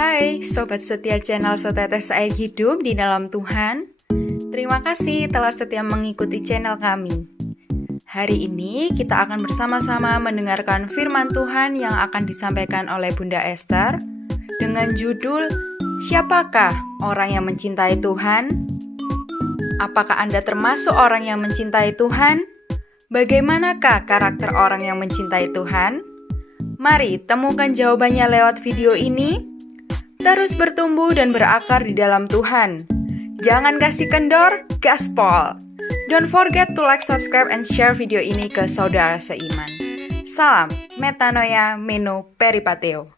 Hai Sobat Setia channel Setetes Air Hidup di dalam Tuhan. Terima kasih telah setia mengikuti channel kami. Hari ini kita akan bersama-sama mendengarkan firman Tuhan yang akan disampaikan oleh Bunda Esther dengan judul Siapakah orang yang mencintai Tuhan? Apakah Anda termasuk orang yang mencintai Tuhan? Bagaimanakah karakter orang yang mencintai Tuhan? Mari temukan jawabannya lewat video ini. Terus bertumbuh dan berakar di dalam Tuhan. Jangan kasih kendor, gaspol. Don't forget to like, subscribe, and share video ini ke saudara seiman. Salam, metanoia meno peripateo.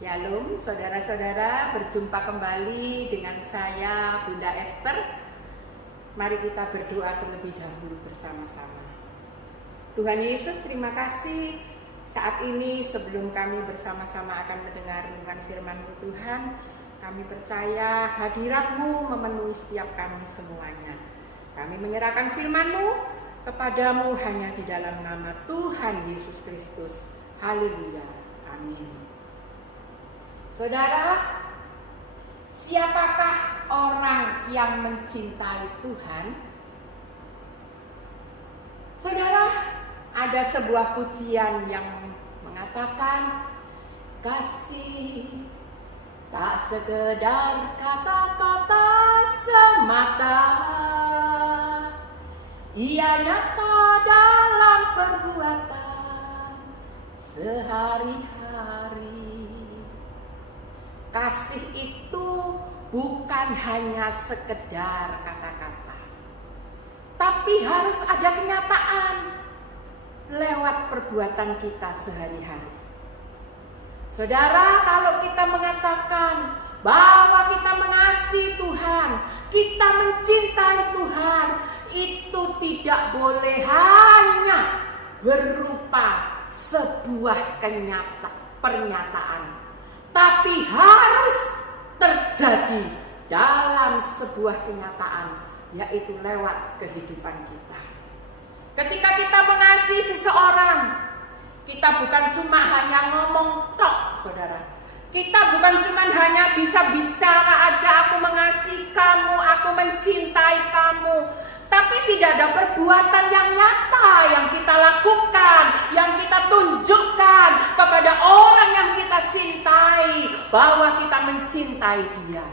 Shalom saudara-saudara, berjumpa kembali dengan saya Bunda Esther. Mari kita berdoa terlebih dahulu bersama-sama. Tuhan Yesus, terima kasih saat ini sebelum kami bersama-sama akan mendengar firman-Mu Tuhan, kami percaya hadirat-Mu memenuhi setiap kami semuanya. Kami menyerahkan firman-Mu kepadamu hanya di dalam nama Tuhan Yesus Kristus. Haleluya. Amin. Saudara, siapakah orang yang mencintai Tuhan? Saudara, ada sebuah pujian yang mengatakan, kasih tak sekedar kata-kata semata, ia nyata dalam perbuatan sehari-hari. Kasih itu bukan hanya sekedar kata-kata, tapi harus ada kenyataan lewat perbuatan kita sehari-hari. Saudara, kalau kita mengatakan bahwa kita mengasihi Tuhan, kita mencintai Tuhan, itu tidak boleh hanya berupa sebuah pernyataan, tapi harus terjadi dalam sebuah kenyataan, yaitu lewat kehidupan kita. Ketika kita mengasihi seseorang, kita bukan cuma hanya ngomong tok, saudara. Kita bukan cuma hanya bisa bicara aja, aku mengasihi kamu, aku mencintai kamu, tapi tidak ada perbuatan yang nyata yang kita lakukan, yang kita tunjukkan kepada orang yang kita cintai, bahwa kita mencintai dia.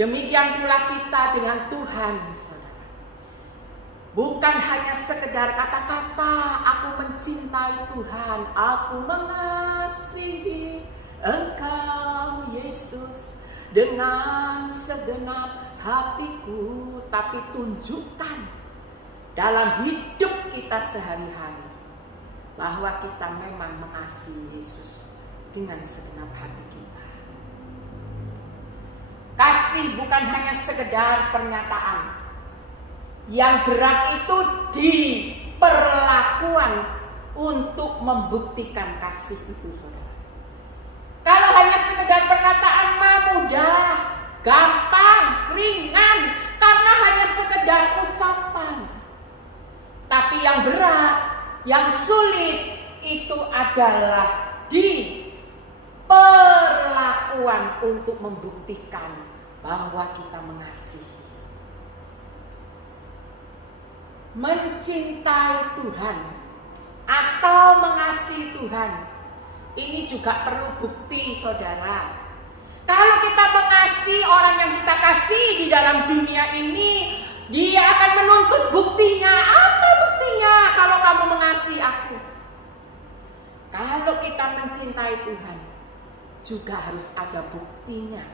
Demikian pula kita dengan Tuhan, saudara. Bukan hanya sekedar kata-kata, aku mencintai Tuhan, aku mengasihi Engkau Yesus dengan segenap hatiku, tapi tunjukkan dalam hidup kita sehari-hari bahwa kita memang mengasihi Yesus dengan segenap hati kita. Kasih bukan hanya sekedar pernyataan. Yang berat itu di perlakuan untuk membuktikan kasih itu, saudara. Kalau hanya sekedar perkataan mah mudah, gampang, ringan, karena hanya sekedar ucapan. Tapi yang berat, yang sulit itu adalah di perlakuan untuk membuktikan bahwa kita mengasihi. Mencintai Tuhan atau mengasihi Tuhan, ini juga perlu bukti, saudara. Kalau kita mengasihi orang yang kita kasih di dalam dunia ini, dia akan menuntut buktinya. Apa buktinya kalau kamu mengasihi aku? Kalau kita mencintai Tuhan, juga harus ada buktinya.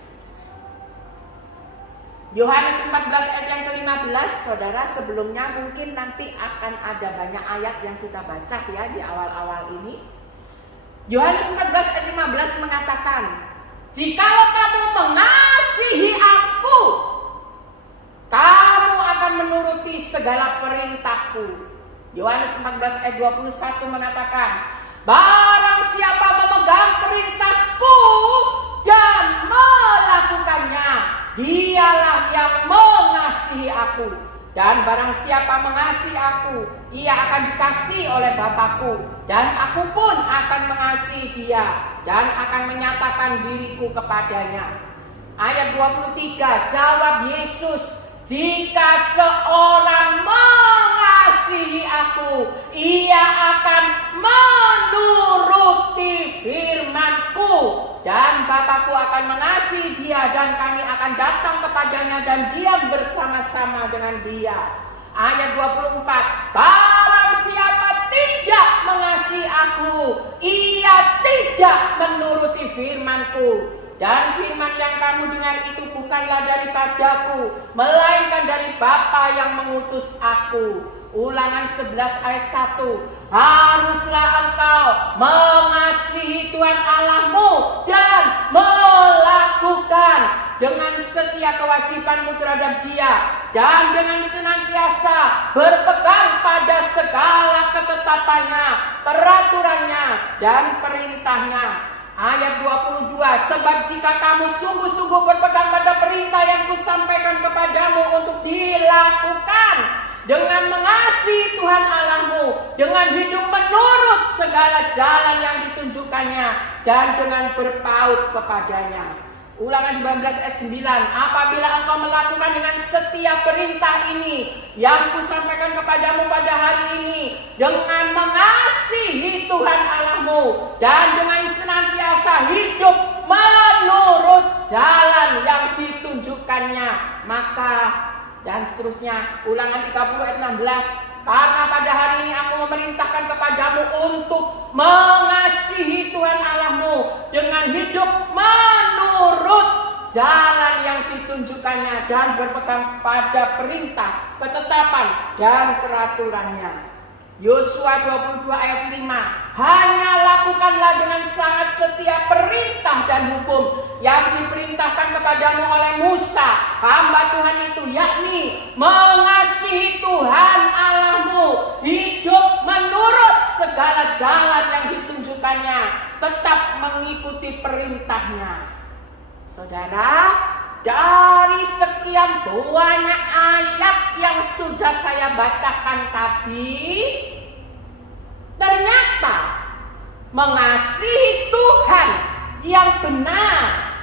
Yohanes 14 ayat yang ke-15, saudara, sebelumnya mungkin nanti akan ada banyak ayat yang kita baca ya di awal-awal ini. Yohanes 14 ayat 15 mengatakan, jikalau kamu mengasihi aku, kamu akan menuruti segala perintahku. Yohanes 14 ayat 21 mengatakan, barang siapa memegang perintahku dan melakukannya, dialah yang mengasihi aku. Dan barang siapa mengasihi aku, ia akan dikasihi oleh Bapakku, dan aku pun akan mengasihi dia dan akan menyatakan diriku kepadanya. Ayat 23, jawab Yesus, jika seorang mengasihi aku, ia akan menuruti firman-Ku, dan Bapakku akan mengasihi dia, dan kami akan datang kepadanya dan diam bersama-sama dengan dia. Ayat 24, barang siapa tidak mengasihi aku, ia tidak menuruti firman-Ku. Dan firman yang kamu dengar itu bukanlah daripadaku, melainkan dari Bapa yang mengutus aku. Ulangan 11 ayat 1. Haruslah engkau mengasihi Tuhan Allahmu setia kewajibanmu terhadap Dia, dan dengan senantiasa berpegang pada segala ketetapannya, peraturannya, dan perintahnya. Ayat 22, sebab jika kamu sungguh-sungguh berpegang pada perintah yang kusampaikan kepadamu untuk dilakukan, dengan mengasihi Tuhan Allahmu, dengan hidup menurut segala jalan yang ditunjukkannya, dan dengan berpaut kepadanya. Ulangan 19 ayat 9, apabila engkau melakukan dengan setia perintah ini yang kusampaikan kepadamu pada hari ini, dengan mengasihi Tuhan Allahmu, dan dengan senantiasa hidup menurut jalan yang ditunjukkannya, maka, dan seterusnya. Ulangan 30 ayat 16, karena pada hari ini aku memerintahkan kepadamu untuk mengasihi Tuhan Allahmu dengan hidup menurut jalan yang ditunjukkannya, dan berpegang pada perintah, ketetapan, dan peraturannya. Yosua 22 ayat 5, hanya lakukanlah dengan sangat setia perintah dan hukum yang diperintahkan kepadamu oleh Musa, hamba Tuhan itu, yakni mengasihi Tuhan Allahmu, hidup menurut segala jalan yang ditunjukkannya, tetap mengikuti perintahnya. Saudara, dari sekian banyak ayat yang sudah saya bacakan tadi, ternyata mengasihi Tuhan yang benar,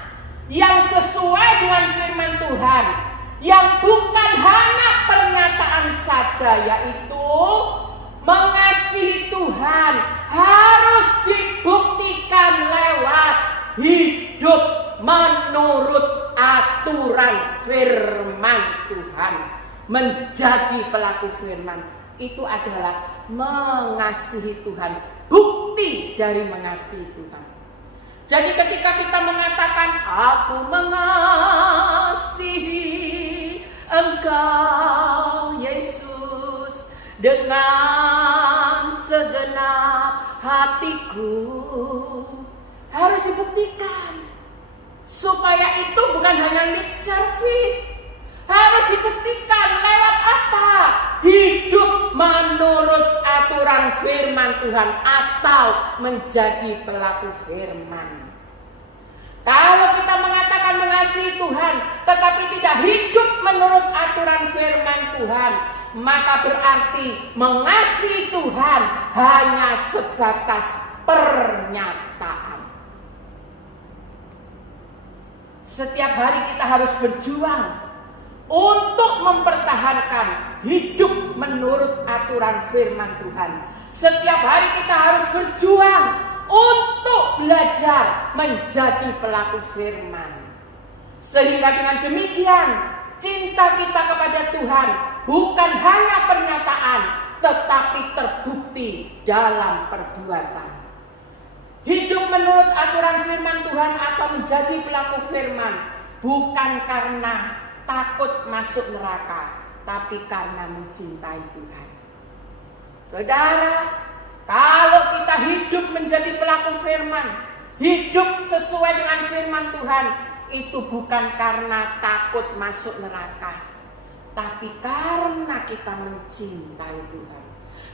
yang sesuai dengan firman Tuhan, yang bukan hanya pernyataan saja, yaitu mengasihi Tuhan harus dibuktikan lewat hidup menurut aturan firman Tuhan. Menjadi pelaku firman itu adalah mengasihi Tuhan, bukti dari mengasihi Tuhan. Jadi ketika kita mengatakan aku mengasihi Engkau Yesus dengan segenap hatiku, harus dibuktikan. Supaya itu bukan hanya lip service, harus dibuktikan lewat apa? Hidup menurut aturan firman Tuhan atau menjadi pelaku firman. Kalau kita mengatakan mengasihi Tuhan tetapi tidak hidup menurut aturan firman Tuhan, maka berarti mengasihi Tuhan hanya sebatas pernyataan. Setiap hari kita harus berjuang untuk mempertahankan hidup menurut aturan firman Tuhan. Setiap hari kita harus berjuang untuk belajar menjadi pelaku firman. Sehingga dengan demikian, cinta kita kepada Tuhan bukan hanya pernyataan, tetapi terbukti dalam perbuatan. Hidup menurut aturan firman Tuhan atau menjadi pelaku firman bukan karena takut masuk neraka, tapi karena mencintai Tuhan. Saudara, kalau kita hidup menjadi pelaku firman, hidup sesuai dengan firman Tuhan, itu bukan karena takut masuk neraka, tapi karena kita mencintai Tuhan.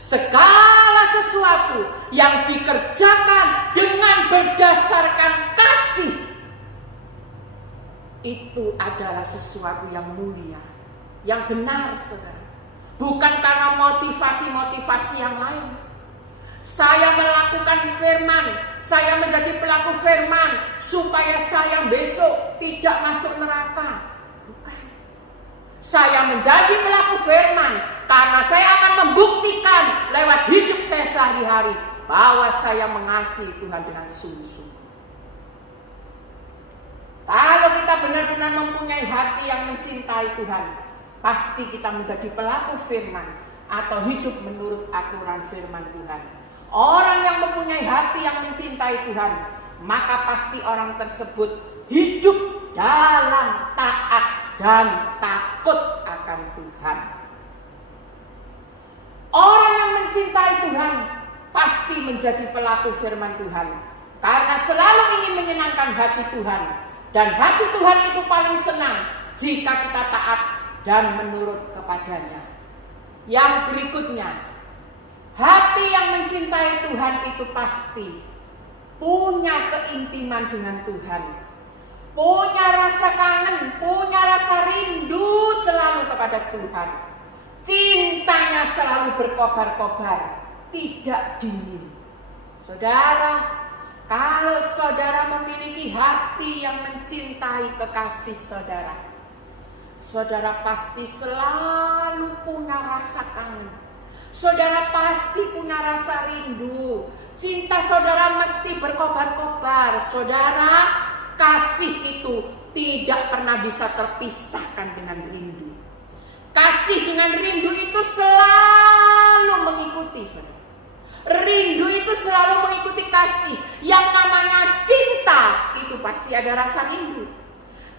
Segala sesuatu yang dikerjakan dengan berdasarkan kasih, itu adalah sesuatu yang mulia, yang benar, saudara. Bukan karena motivasi-motivasi yang lain. Saya melakukan firman, saya menjadi pelaku firman supaya saya besok tidak masuk neraka. Bukan. Saya menjadi pelaku firman karena saya akan membuktikan lewat hidup saya sehari-hari bahwa saya mengasihi Tuhan dengan sungguh-sungguh. Kalau kita benar-benar mempunyai hati yang mencintai Tuhan, pasti kita menjadi pelaku firman atau hidup menurut aturan firman Tuhan. Orang yang mempunyai hati yang mencintai Tuhan, maka pasti orang tersebut hidup dalam taat dan takut akan Tuhan. Orang yang mencintai Tuhan pasti menjadi pelaku firman Tuhan, karena selalu ingin menyenangkan hati Tuhan. Dan hati Tuhan itu paling senang jika kita taat dan menurut kepadanya. Yang berikutnya, hati yang mencintai Tuhan itu pasti punya keintiman dengan Tuhan, punya rasa kangen, punya rasa rindu selalu kepada Tuhan. Cintanya selalu berkobar-kobar, tidak dingin. Saudara, kalau saudara memiliki hati yang mencintai kekasih saudara, saudara pasti selalu punya rasa kangen. Saudara pasti punya rasa rindu. Cinta saudara mesti berkobar-kobar. Saudara, kasih itu tidak pernah bisa terpisahkan dengan rindu. Kasih dengan rindu itu selalu mengikuti, saudara. Rindu itu selalu mengikuti kasih. Yang namanya cinta itu pasti ada rasa rindu.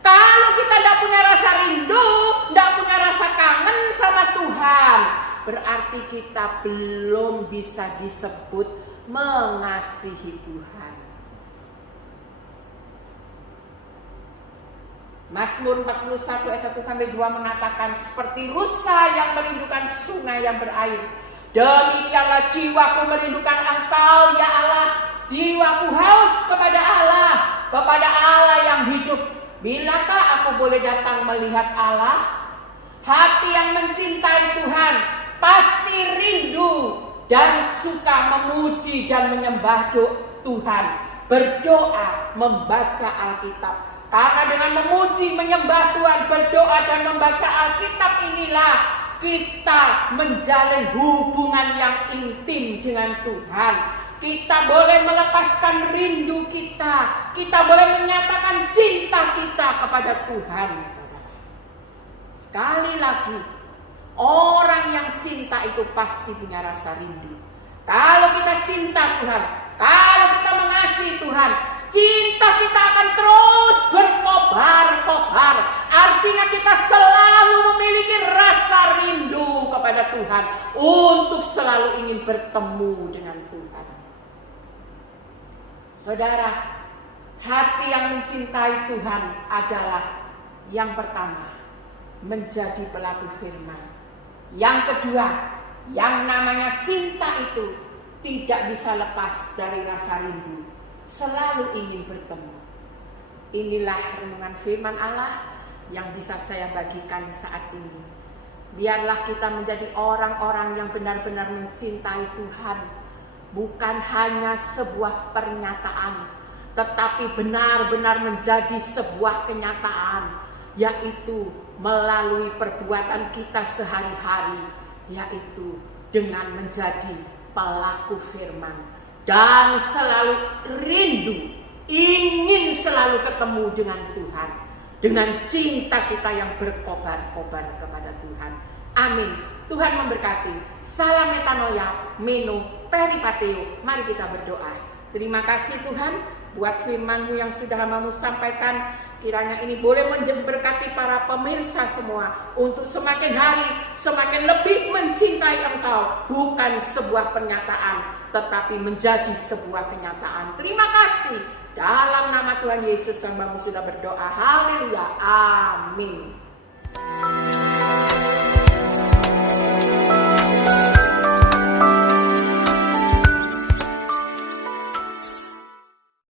Kalau kita tidak punya rasa rindu, tidak punya rasa kangen sama Tuhan, berarti kita belum bisa disebut mengasihi Tuhan. Mazmur 41 ayat 1-2 mengatakan, seperti rusa yang merindukan sungai yang berair, demikianlah jiwaku merindukan Engkau ya Allah. Jiwaku haus kepada Allah yang hidup. Bilakah aku boleh datang melihat Allah? Hati yang mencintai Tuhan pasti rindu dan suka memuji dan menyembah Tuhan, berdoa, membaca Alkitab. Karena dengan memuji, menyembah Tuhan, berdoa dan membaca Alkitab inilah kita menjalin hubungan yang intim dengan Tuhan. Kita boleh melepaskan rindu kita. Kita boleh menyatakan cinta kita kepada Tuhan. Sekali lagi, orang yang cinta itu pasti punya rasa rindu. Kalau kita cinta Tuhan, kalau kita mengasihi Tuhan, cinta kita akan terus berkobar-kobar. Artinya kita selalu memiliki rasa rindu kepada Tuhan, untuk selalu ingin bertemu dengan Tuhan. Saudara, hati yang mencintai Tuhan adalah yang pertama, menjadi pelaku firman. Yang kedua, yang namanya cinta itu tidak bisa lepas dari rasa rindu, selalu ingin bertemu. Inilah renungan firman Allah yang bisa saya bagikan saat ini. Biarlah kita menjadi orang-orang yang benar-benar mencintai Tuhan, bukan hanya sebuah pernyataan, tetapi benar-benar menjadi sebuah kenyataan, yaitu melalui perbuatan kita sehari-hari, yaitu dengan menjadi pelaku firman dan selalu rindu, ingin selalu ketemu dengan Tuhan, dengan cinta kita yang berkobar-kobar kepada Tuhan. Amin. Tuhan memberkati. Salam metanoia, meno peripateo. Mari kita berdoa. Terima kasih Tuhan buat firman-Mu yang sudah hamba-Mu sampaikan. Kiranya ini boleh memberkati para pemirsa semua untuk semakin hari semakin lebih mencintai Engkau. Bukan sebuah pernyataan, tetapi menjadi sebuah kenyataan. Terima kasih. Dalam nama Tuhan Yesus hamba-Mu sudah berdoa. Haleluya. Amin.